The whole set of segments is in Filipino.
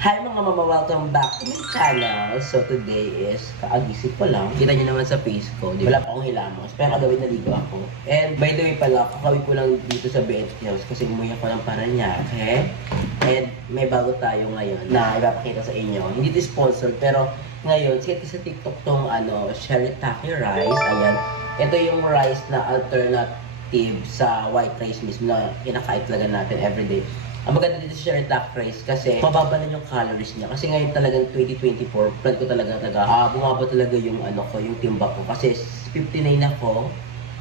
Hi mga mama, welcome back to my channel. So today is, kaagisip ko lang. Kita nyo naman sa face ko, di wala pa akong hilamos. Pero kagawin naligo ako. And by the way pala, kakawin ko lang dito sa BNT House kasi umuwi ako ng Paranaque. And may bago tayo ngayon na ipapakita sa inyo. Hindi ito sponsored, pero ngayon, sikat sa TikTok tong shirataki rice. Ayan. Ito yung rice na alternative sa white rice mismo na kinakain talaga natin everyday. Ang maganda dito sa shirataki rice kasi mababa na yung calories niya. Kasi ngayon talagang 2024, plan ko talaga bumaba talaga yung yung timba ko. Kasi 59 ako,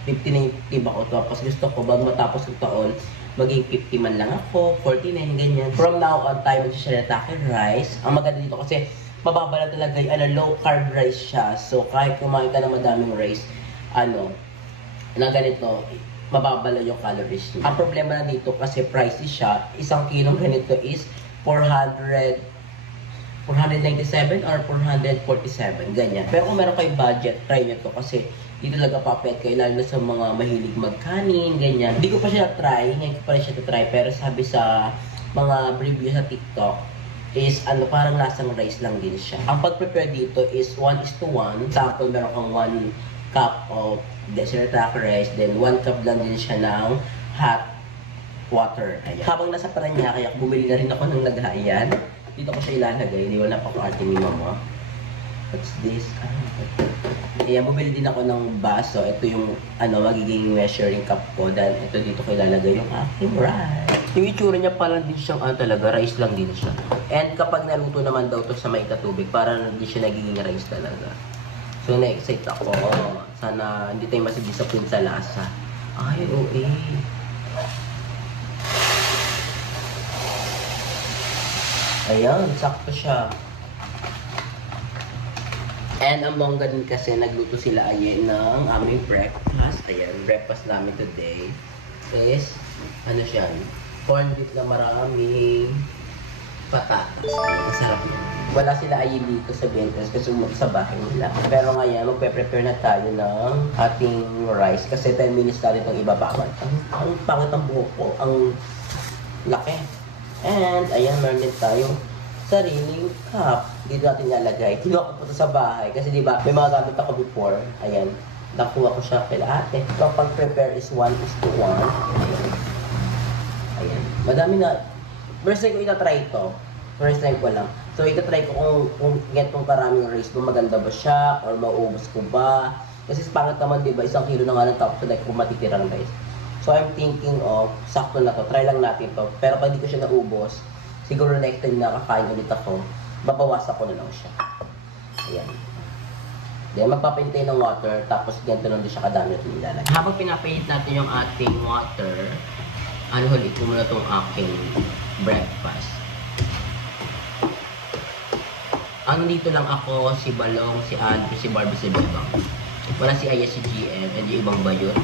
59 timba ko. Tapos gusto ko bago matapos yung taon, maging 50 man lang ako, 49, ganyan. From now on, tayo sa shirataki rice. Ang maganda dito kasi mababa na talaga yung low carb rice siya. So kahit kumain ka na madaming rice, na ganito, mababala yung calories niya. Ang problema na dito kasi pricey siya, isang kilong ganito is 497 or 447, ganyan. Pero kung meron kayo budget, try nyo to kasi dito talaga papayat kayo, lalo na sa mga mahilig magkanin, ganyan. Hindi ko pa siya try, ngayon ko pa rin siya try, pero sabi sa mga review sa TikTok, is parang lasang rice lang din siya. Ang pag-prepare dito is 1:1. Sample, meron kang 1 cup of shirataki rice, then 1 cup lang din siya ng hot water. Ayan. Habang nasa Paranaque, bumili na rin ako ng lagayan. Dito ko siya ilalagay, iniwala pa ko ating ni mama. What's this? Ayan, bumili din ako ng baso. Ito yung magiging measuring cup ko. Then ito dito ko ilalagay yung aking rice. Yung itsura niya parang din siyang talaga, rice lang din siya. And kapag naluto naman daw to sa may katubig, parang hindi siya nagiging rice talaga. So, na-excite ako. Sana hindi tayo masidisappoint sa lasa. Ay, okay. Ayan, sakto siya. And among din kasi, nagluto sila ayin ng aming breakfast. Ayan, breakfast namin today is, siya, corned beef na maraming patatas. Ayan, masarap yan. Wala sila ayin dito sa Bentos kasi sa bahay nila. Pero ngayon, magpe-prepare na tayo ng ating rice kasi 10 minutes natin itong ibabawan. Ang pangit ang buhok ko, ang laki. And, ayan, meron din tayong sariling cup. Dito natin nalagay. Kinuha ko po ito sa bahay kasi diba, may mga gamit ako before. Ayan, nakuha ko siya kay ate. So, pag-prepare is 1:1. Ayan, madami na. First time ko itatry ito. First time ko lang. So, itatry ko kung getong karaming rice, kung maganda ba siya, or mauubos ko ba. Kasi sa pangit naman, diba, 1 kilo na nga ng tapos like kung matitirang rice. So, I'm thinking of, sakto na to, try lang natin to. Pero pag di ko siya naubos, siguro next time na kakain ulit ako, babawasan ko na lang siya. Ayan. Then, magpapahintay ng water, tapos ganito lang din siya kadami natin ilalagay. Habang pinapahit natin yung ating water, hulit ko muna itong aking breakfast. Dito lang ako, si Balong, si Andrew, si Barbie, si Bebang. Wala si Aya, si GM, and yung ibang bayot.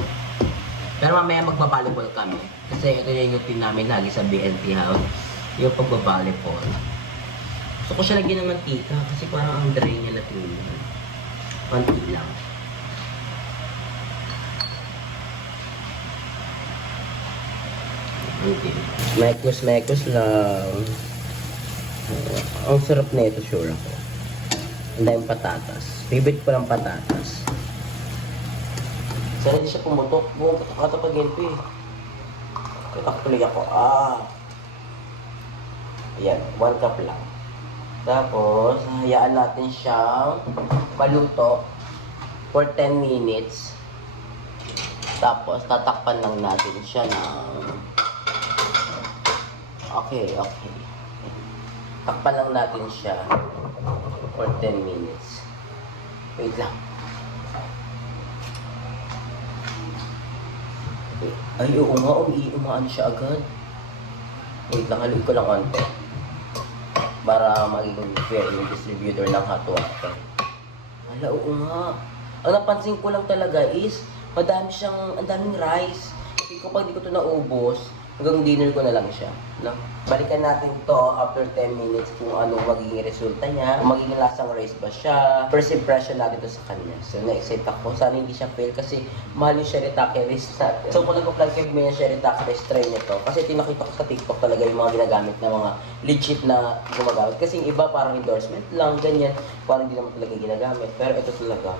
Pero mamaya magbabalibol kami. Kasi ito yung routine namin lagi sa BNT House. Yung pagbabalibol. Gusto ko siya lagyan ng mantika kasi parang ang dry niya na tingnan. Panti lang. Mekos lang. Ang sarap na ito, sure ako. Ang daming patatas. Favorite ko lang patatas. Sana hindi siya pumutok. Buong katapagin ito eh. Kataktuloy ako. Ayan, 1 cup lang. Tapos, hayaan natin siyang maluto for 10 minutes. Tapos, tatakpan lang natin siya ng... Okay. Takpan lang natin siya for 10 minutes. Wait lang. Ay, oo nga, umaan siya agad. Wait lang, haluin ko lang onte. Para magiging fair yung distributor ng hot water. Hala, oo nga. Ang napansin ko lang talaga is, ang daming rice. Kapag di ko ito naubos, hanggang dinner ko na lang siya. No? Balikan natin to after 10 minutes kung anong magiging resulta niya, kung magiging lasang rice ba siya, first impression natin to sa kanya. So, na-excite ako. Sana hindi siya fail kasi mahal yung shirataki rice natin. So, kung nag-apply kayo may shirataki rice, try nito. Kasi tinakita ko sa TikTok talaga yung mga ginagamit na mga legit na gumagamit. Kasi yung iba parang endorsement lang, ganyan. Parang hindi naman talaga ginagamit. Pero ito talaga,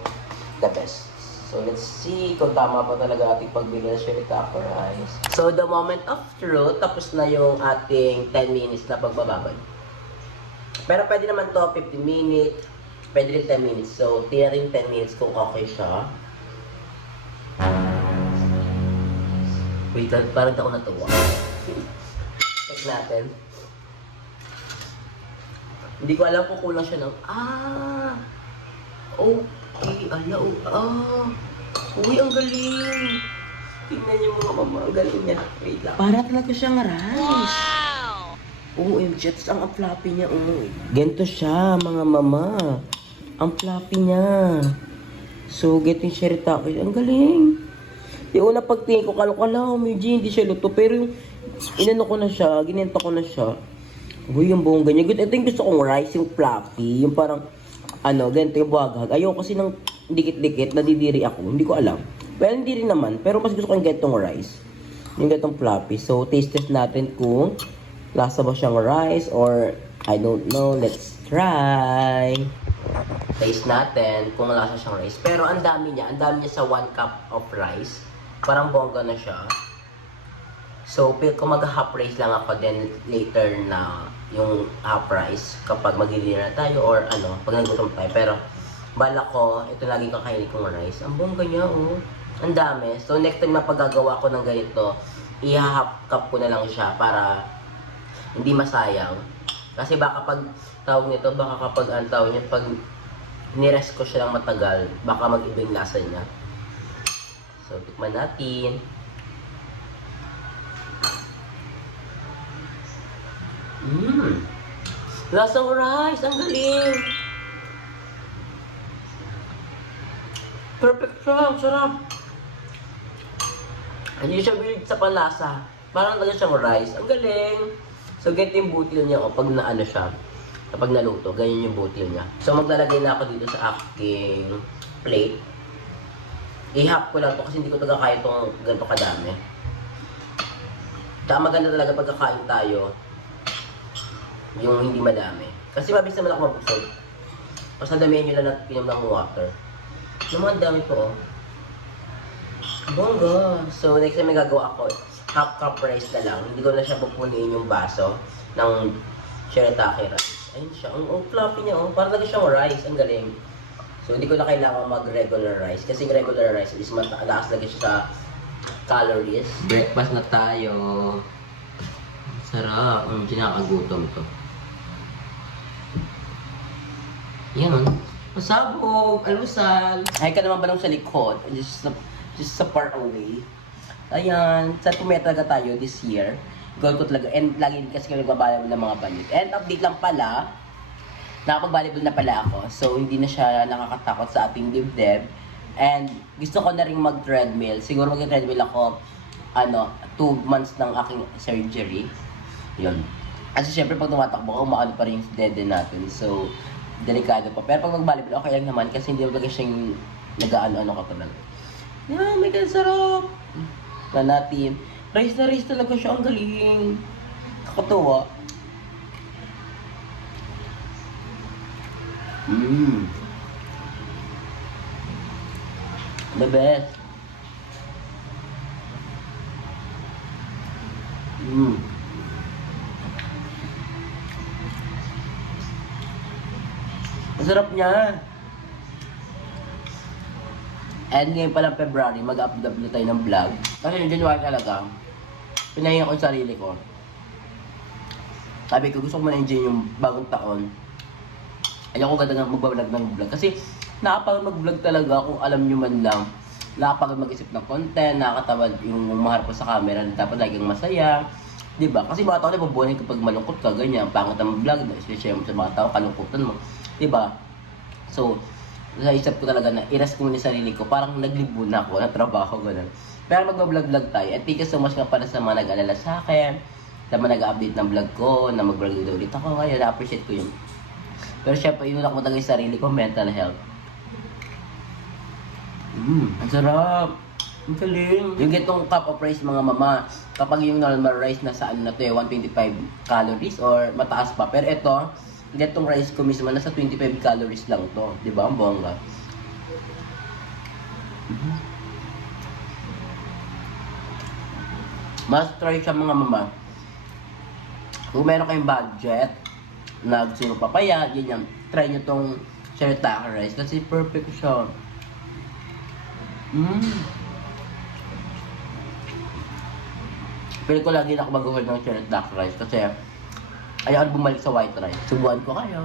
the best. So, let's see kung tama pa talaga ating pagbili ng shirataki rice. So, the moment of truth, tapos na yung ating 10 minutes na pagbababad. Pero pwede naman to 15 minutes, pwede rin 10 minutes. So, tira rin 10 minutes kung okay siya. Wait, parang ako natuwa. Check natin. Hindi ko alam kung kulang siya ng... Okay, uy, ang galing. Tingnan niyo mga mama, ang galing niya. Wait lang. Para talaga siyang rice. Wow! OMG, ang floppy niya, Ganito siya, mga mama. Ang floppy niya. So, getting shirataki. Ang galing. Yung una pagtingin ko, kala medyo hindi siya luto. Pero yung inano ko na siya, ginenta ko na siya. Uy, yung buong ganyan. Ito yung gusto kong rice, yung floppy. Yung parang, ganito yung buhaghag. Ayoko kasi ng dikit-dikit, nadidiri ako. Hindi ko alam. Well, hindi rin naman. Pero mas gusto ko yung ganitong rice. Yung ganitong floppy. So, taste test natin kung lasa ba siyang rice or I don't know. Let's try. Taste natin kung lasa siyang rice. Pero ang dami niya. Ang dami niya sa 1 cup of rice. Parang bongga na siya. So, kung mag-half rice lang ako, then later na yung half rice kapag mag-dinner tayo or pag nagutom tayo. Pero, bala ko, ito lagi kakainin kong rice. Ang bongga niya, Ang dami. So, next time na paggagawa ko ng ganito, i-half cup ko na lang siya para hindi masayang. Kasi baka pag tawag nito, baka kapag pag nirest ko siya ng matagal, baka mag-iba yung lasa niya. So, tikman natin. Lasang rice, ang galing. Perfect siya, ang sarap. Hindi siya weird sa panlasa. Parang talaga siyang rice, ang galing. So, ganito yung butil niya pag siya. Kapag naluto, ganyan yung butil niya. So, maglalagay na ako dito sa aking plate. I-half ko lang to kasi hindi ko talaga kaya itong ganito kadami. Tsaka maganda talaga pagkakain tayo yung hindi madami. Kasi mabilis naman ako mabusog. Basta damihan nyo lang at pinom ng water. Yung mga dami po, Bongga! So, next time may gagawa ako, half cup rice na lang. Hindi ko na siya pupunin yung baso ng shirataki rice. Ayun siya. Ang fluffy niya, Parang talaga siyang rice. Ang galing. So, hindi ko na kailangan mag-regular rice. Kasi regular rice is mataas lagi siya sa calories. Breakfast na tayo. Sarap. Kinakagutom to. Yan. Masabog. Almusal. Ay ka naman balong sa likod. Just sa far away. Ayan. Sa tumaya talaga tayo this year. Goal ko talaga. And lagi kasi kami nagbabalibol ng mga banit. And update lang pala. Nakapag-volleyball na pala ako. So, hindi na siya nakakatakot sa ating dibdib. And gusto ko na rin mag-treadmill. Siguro mag-treadmill ako 2 months ng aking surgery. Yun. Kasi syempre pag tumatakbo ako, umaano pa rin yung dede natin. So, delikado pa. Pero pag mag-volleyball, okay lang naman kasi hindi talaga siyang nag-ano-ano ka talaga. Yeah, may sarap! Na natin. Rice na rice talaga siya. Ang galing. Kakatuwa. The best. Ang sarap niya. And ngayon palang February, mag-upload tayo ng vlog. Kasi yung January talaga, pinahinga ko yung sarili ko. Sabi ko, gusto ko ma-enjoy yung bagong taon. Ayoko ganda nga mag-vlog ng vlog. Kasi nakapagod mag-vlog talaga kung alam nyo man lang. Nakapagod mag-isip ng content, nakakatawad yung maharap ko sa camera na dapat laging masaya. Diba? Kasi mga tao na pabuhay kapag malungkot ka, ganyan. Pangat ang vlog, especially mo sa mga tao, kalungkutan mo. Diba? So, sa isip ko talaga na i-rest ko muna yung sarili ko. Parang naglibo na ako, na trabaho, gano'n. Pero mag-vlog tayo. And thank you so much nga para sa mga nag-alala sa akin, sa mga nag-update ng vlog ko, na mag-vlog ulit ako ngayon. Na-appreciate ko yun. Pero syempre, inunak mo talaga yung sarili ko, mental health. Ang sarap. Ang galing. Yung getong cup of rice mga mama, kapag yung normal rice na sa ano na to 125 calories or mataas pa. Pero ito, getong rice ko mismo nasa 25 calories lang to. Diba? Ang bongga. Must try siya mga mama. Kung meron kayong budget na gusto nyo papaya, ganyan, try nyo tong shirataki rice kasi perfect siya. Pero ko lagi na ako mag-hold ng shirataki rice kasi ayaw bumalik sa white rice. Subuhan ko kayo.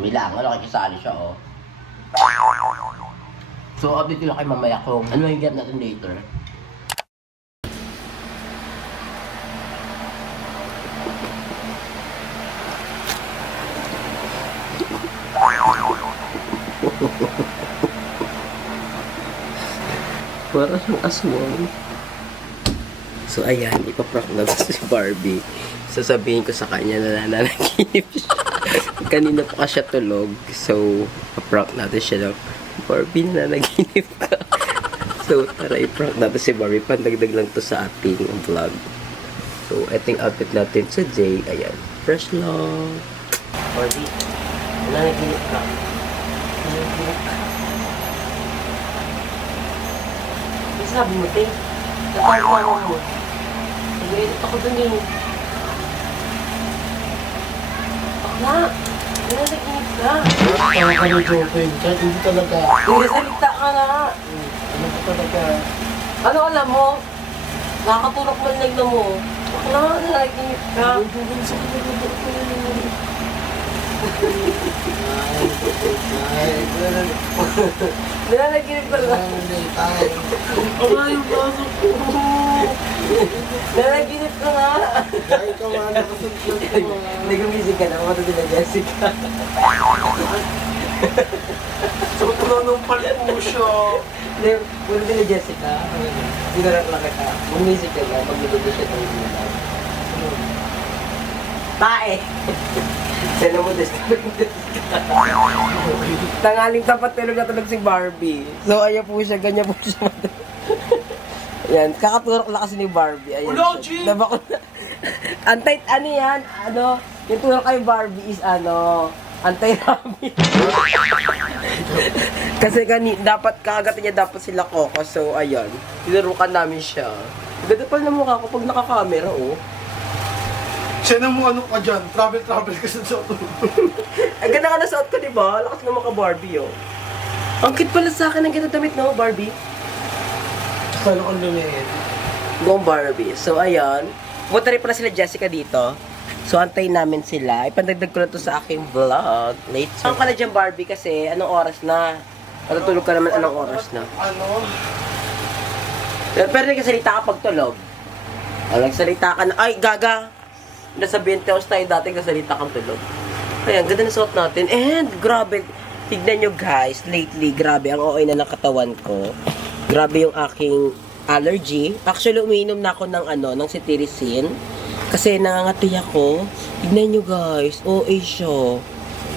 May langan, nakikisali siya oh. So update ko lang kayo mamaya kung ano yung get natin later. Para siyang aswang. So ayan, ipaprank na si Barbie. Sasabihin ko sa kanya na nananaginip siya. Kanina pa siya tulog. So, ipaprank natin siya ng Barbie, nananaginip ka. So, tara iprank natin si Barbie. Pandagdag lang to sa ating vlog. So, eting outfit natin today. Ayan, fresh lang. Barbie, nananaginip ka. Nananaginip ka. Sabi mo, Tay. Natawa mo. Nag-edit ako dun eh. Bakla! Nanaginip ka. Kaya ka rin joking. Kahit hindi talaga. Nagsalita ka na. Ano ka talaga? Ano alam mo? Nakakatulog man lang na mo. Bakla! Nanaginip ka. Joking sa kanila. Nanaginip ka na. Wala yung baso ko. Nanaginip ka na. Dahil ka nga nakasaglag ka nga. Hindi gumising ka na. Kumata din na Jessica. So, tulunong pala mo siya. Hindi, kumata din na Jessica. Sinarap lang kita. Gumising ka na. Magluluto siya ng ulam. Tae! Sino mo Tangaling tapat tulog na tulog si Barbie. So, ayan po siya, ganyan po siya. Ayan, kakaturok lang kasi ni Barbie. Ayan. Ulo, G! Nabako na. Antay, ano yan? Ano, yung turok kay Barbie is ano, anti-rabbit. Kasi dapat kagatin niya dapat sila Coco. So, ayan. Tinurukan namin siya. Ganda pala ng mukha ko pag nakakamera, oh. Siya na mo ano ka dyan. Travel ka sa soto. Ang ganda ka na suot ko, diba? Lakas naman ka Barbie, oh. Ang cute pala sa akin ang ganda damit, no, Barbie? Kala kong lumihin. Buong Barbie. So, ayan. Pumunta rin pala sila Jessica dito. So, antayin namin sila. Ipandagdag ko na to sa aking vlog later. Saan ka na dyan, Barbie? Kasi anong oras na? Matutulog ka naman anong oras na? Ano? Pero nagsasalita ka pag tulog. O, nagsalita ka na. Ay, gaga! Nasa 20 hours tayo dati nagsasalita kang tulog. Ayan, ganda na suot natin. And, grabe. Tignan nyo guys, lately, grabe, ang OA na ng katawan ko. Grabe yung aking allergy. Actually, umiinom na ako ng ng cetirizine. Kasi nangangati ako. Tignan nyo guys, OA siya.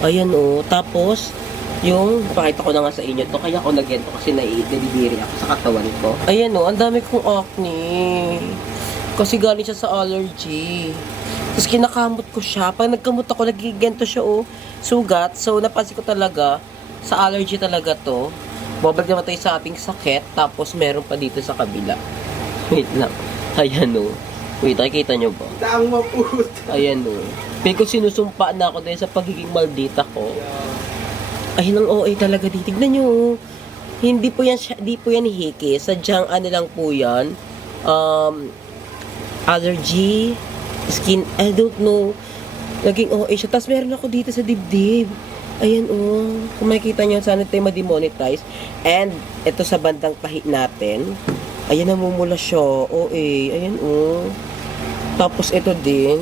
Ayan oh. Tapos, yung, pakita ko na nga sa inyo to. Kaya ako nagento kasi nai-delivery ako sa katawan ko. Ayan oh, ang dami kong acne. Kasi galing siya sa allergy. Tapos kinakamot ko siya. Pag nagkamot ako, nagigento siya oh. Sugat. So, napansin ko talaga, sa allergy talaga to. Babalik naman tayo sa ating sakit. Tapos, meron pa dito sa kabila. Wait lang. Ayan o. Wait, nakikita nyo ba? Taang maput. Ayan o. Pero kung sinusumpa na ako dahil sa pagiging maldita ko. Ayun ang OA talaga dito. Tignan nyo oh. Hindi po yan hiki. Sadyang ano lang po yan. Allergy. Skin, I don't know. Naging OA siya. Tapos meron ako dito sa dibdib. Ayan oh. Kung makikita nyo, sana tayo ma-demonetize. And, ito sa bandang tahi natin. Ayan, namumula siya. OA. Ayan oh. Tapos ito din.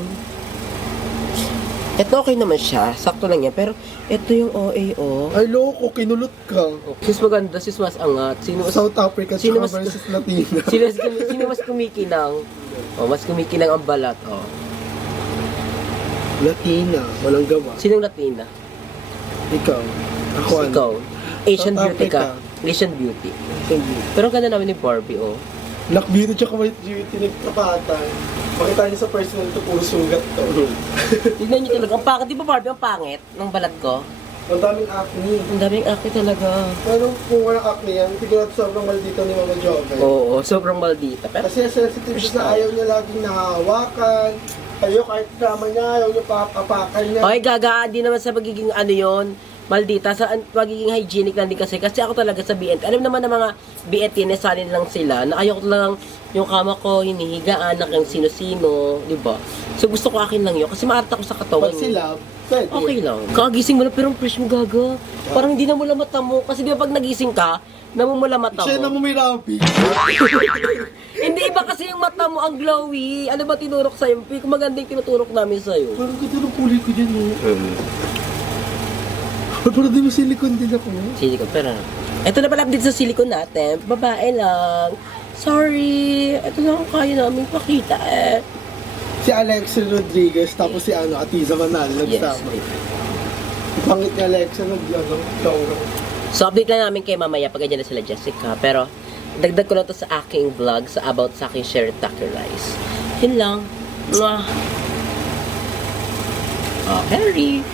Ito okay naman siya. Sakto lang yan. Pero ito yung OA, oh. Ay, loko, kinulot ka. Sis maganda, sis mas angat. Sino mas... South Africa Sino tsaka mas- versus Latina. Sino mas kumikinang? Oh, mas kumikinang ang balat, oh. Latina, walang gawa. Sinong Latina? Ikaw. Ako ano? Ikaw. Asian South beauty ka. Africa. Asian beauty. Hindi. Pero ang ganda namin ni Barbie, oh. Black beauty tsaka white beauty nagkapatan. Pakita niyo sa personal to, puro sugat to. Tignan niyo talaga. Ang pangit, di ba Barbie, ang pangit ng balat ko? Ang daming acne. Ang daming acne talaga. Pero kung walang acne yan, sigurado sobrang maldito ni Mama Joven. Oo, sobrang maldita. Pero, Kasi sensitive siya sa ayaw niya laging nahawakan. Kayo kahit drama niya, ayaw niya papapakan niya. okay, gagaan din naman sa pagiging ano yon maldita, sa pagiging hygienic lang din kasi. Kasi ako talaga sa BNT, alam naman ng mga BNT, nasalin lang sila, na ayoko lang yung kama ko, hinihigaan, na kang sino-sino, di ba? So gusto ko akin lang yun, kasi maarta ko sa katawan. Pag sila, pwede. Okay lang. Kagising mo na, pero ang fresh mo gaga. Parang hindi na mula mata mo. Kasi di ba pag nagising ka, namumula mata Siya na mo. mo may rapi. Hindi, iba kasi yung mata mo ang glowy. Ano ba tinurok sa'yo? Kung maganda yung tinuturok namin sa'yo. Parang ganda ng kulay ko dyan, no? Parang di mo silicone din ako, no? Silicone, pero ito na pala update sa silicone natin. Babae lang. Sorry. Ito lang ang kaya namin pakita eh. Si Alexa Rodriguez, tapos si Atiza Manal, Yes. nagsama. Pangit ni Alexa, nag-gauro. So, update lang namin kay mamaya pag ganyan na sila Jessica. Pero, dagdag ko lang to sa aking vlog sa about sa aking shirataki rice. Yun lang. Mwah. Oh, Harry.